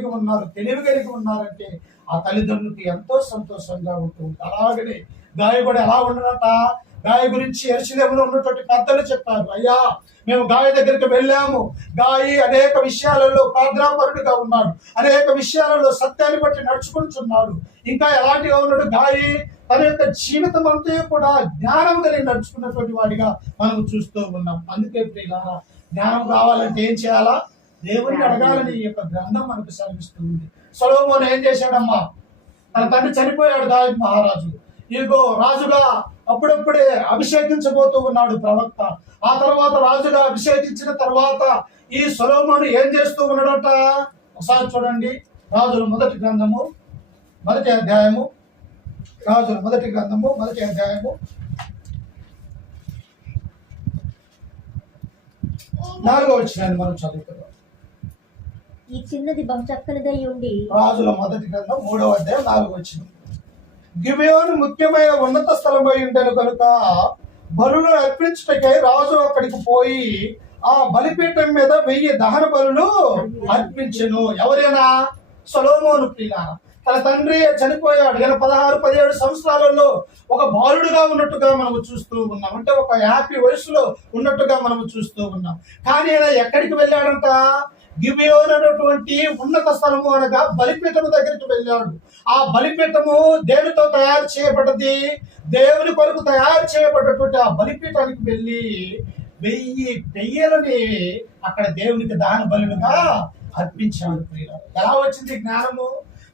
కలిగి ఉన్నారు, తెలివి కలిగి ఉన్నారంటే ఆ తల్లిదండ్రులకి ఎంతో సంతోషంగా ఉంటుంది. అలాగనే గాయ కూడా ఎలా ఉండనట, గాయ గురించి యెరూషలేములో ఉన్నటువంటి పెద్దలు చెప్పారు, అయ్యా మేము గాయ దగ్గరికి వెళ్ళాము, గాయి అనేక విషయాలలో ప్రార్థనాపరుడుగా ఉన్నాడు, అనేక విషయాలలో సత్యాన్ని బట్టి నడుచుకుంటున్నాడు. ఇంకా ఎలాంటిగా ఉన్నాడు గాయి, తన యొక్క జీవితం అంతా కూడా జ్ఞానం కలిగి నడుచుకున్నటువంటి వాడిగా మనం చూస్తూ ఉన్నాం. అందుకే ప్రియులారా, జ్ఞానం కావాలంటే ఏం చేయాలా? దేవుణ్ణి అడగాలని ఈ యొక్క గ్రంథం మనకు శ్రమిస్తుంది. సొలొమోను ఏం చేశాడమ్మా? తన తండ్రి చనిపోయాడు దావీదు మహారాజు. ఇదిగో రాజుగా అప్పుడప్పుడే అభిషేకించబోతూ ఉన్నాడు ప్రవక్త. ఆ తర్వాత రాజుగా అభిషేకించిన తర్వాత ఈ సొలొమోను ఏం చేస్తూ ఉన్నాడట? ఒకసారి చూడండి, రాజుల మొదటి గ్రంథము మొదటి అధ్యాయము, రాజుల మొదటి గ్రంథము మొదటి అధ్యాయము 4వ వచనాన్ని మనం చదువుతున్నాం. ఈ చిన్నది బహు చక్కనిదై ఉండి, రాజుల మొదటి గ్రంథం 3వ అధ్యాయం 4వ వచనం. గిబియోను ముఖ్యమైన ఉన్నత స్థలమై ఉండెను కనుక బలులు అర్పించుటకై రాజు అక్కడికి పోయి ఆ బలిపీఠం మీద 1000 దహన బలులు అర్పించెను. ఎవరైనా? సొలొమోను. ప్రియులారా, తన తండ్రి చనిపోయాడు. ఈయన 16-17 సంవత్సరాలలో ఒక బాలుడుగా ఉన్నట్టుగా మనము చూస్తూ ఉన్నాం. అంటే ఒక 50 వయసులో ఉన్నట్టుగా మనము చూస్తూ ఉన్నాం. కానీ ఆయన ఎక్కడికి వెళ్ళాడంట? గిబియోను అనేటువంటి ఉన్నత స్థలము అనగా బలిపీఠము దగ్గరికి వెళ్ళాడు. ఆ బలిపీఠము దేనితో తయారు చేయబడ్డది? దేవుని కొరకు తయారు చేయబడ్డటువంటి ఆ బలిపీఠానికి వెళ్ళి 1000 పెయ్యలని అక్కడ దేవునికి దాన బలులుగా అర్పించాడు. ప్రియులారా, ఎలా వచ్చింది జ్ఞానము?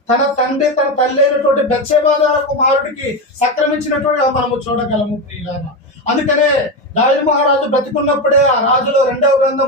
తన తండ్రి తన తల్లి అయినటువంటి బెత్షెబా కుమారుడికి సక్రమించినట్టుగా మనము చూడగలము. ప్రియులారా, అందుకనే దావీదు మహారాజు బ్రతికున్నప్పుడే ఆ రాజులో 2వ గ్రంథం